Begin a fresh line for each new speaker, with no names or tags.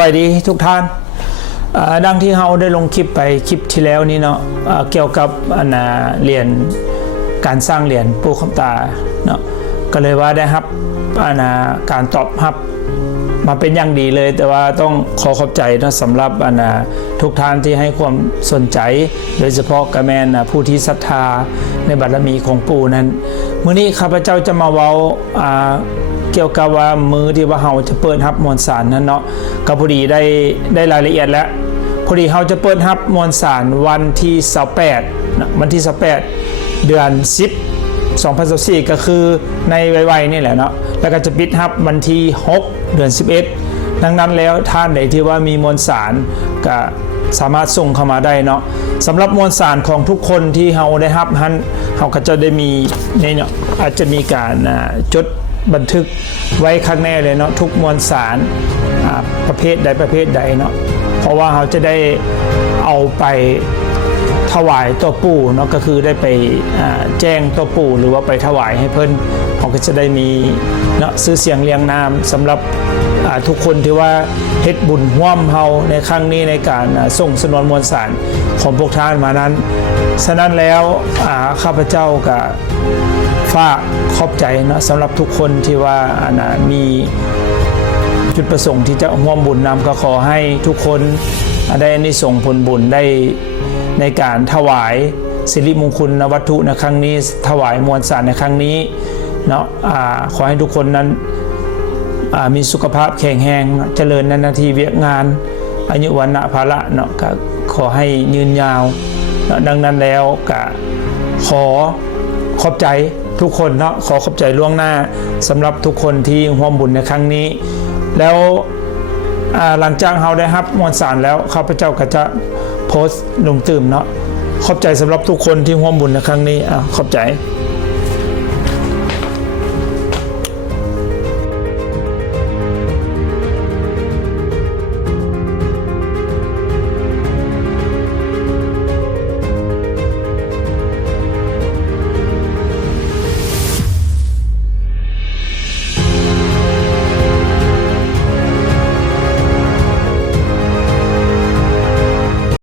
บายดีทุกท่านดังที่เราได้ลงคลิปไปคลิปที่แล้วนี้เนาะเกี่ยวกับอันน่ะเหรียญการสร้างเหรียญปูคำตาเนาะก็เลยว่าได้ครับอันน่ะการตอบรับมาเป็นอย่างดีเลย แต่ว่าต้องขอขอบใจนะสำหรับอันน่ะทุกท่านที่ให้ความสนใจ โดยเฉพาะกระแมนผู้ที่ศรัทธาในบารมีของปู่นั้นมื้อนี้ข้าพเจ้าจะมาเว้าอ่า เกี่ยวกับว่ามือที่ว่าเราจะเปิดฮับมวลสารนั้นเนาะก็พอดีได้ได้รายละเอียดแล้วพอดีเราจะเปิดฮับมวลสารวันที่28นะวันที่28เดือน 10 2024ก็คือในไวๆนี่แหละเนาะแล้วก็จะปิดฮับวันที่ 6 เดือน 11 ดังนั้นแล้วท่านใดที่ว่ามีมวลสารก็สามารถส่งเข้ามาได้เนาะสำหรับมวลสารของทุกคนที่เราได้รับนั้นเราก็จะได้มีในเนาะอาจจะมีการจด บันทึกไว้ข้างแน่เลยเนาะทุกมวลสารประเภทใดประเภทใดเนาะเพราะว่าเขาจะได้เอาไปถวายตัวปู่เนาะก็คือได้ไปแจ้งตัวปู่หรือว่าไปถวายให้เพิ่นเขาก็จะได้มีเนาะซื้อเสียงเรียงนามสำหรับทุกคนที่ว่าเฮ็ดบุญร่วมเฮาในครั้งนี้ในการส่งสนวนมวลสารของพวกท่านมานั้น ฉะนั้นแล้วข้าพเจ้ากับ ฝากขอบใจนะสำหรับทุกคนที่ว่าอานะมีจุดประสงค์ที่จะร่วมบุญนำก็ขอให้ทุกคนได้ในส่งผลบุญได้ในการถวายสิริมงคลวัตถุในครั้งนี้ ถวายมวลสารในครั้งนี้เนาะอ่าขอให้ทุกคนนั้นมีสุขภาพแข็งแรงเจริญในนาทีเวียกงานอายุวันนะภาระเนาะก็ขอให้ยืนยาว ดังนั้นแล้วก็ขอขอบใจ ทุกคนเนาะขอขอบใจล่วงหน้าสำหรับทุกคนที่ห่วมบุญในครั้งนี้ แล้วหลังจากเราได้รับมวลสารแล้วข้าพเจ้าก็จะโพสต์ลงตื่มเนาะขอบใจสำหรับทุกคนที่ห่วมบุญในครั้งนี้อะขอบใจ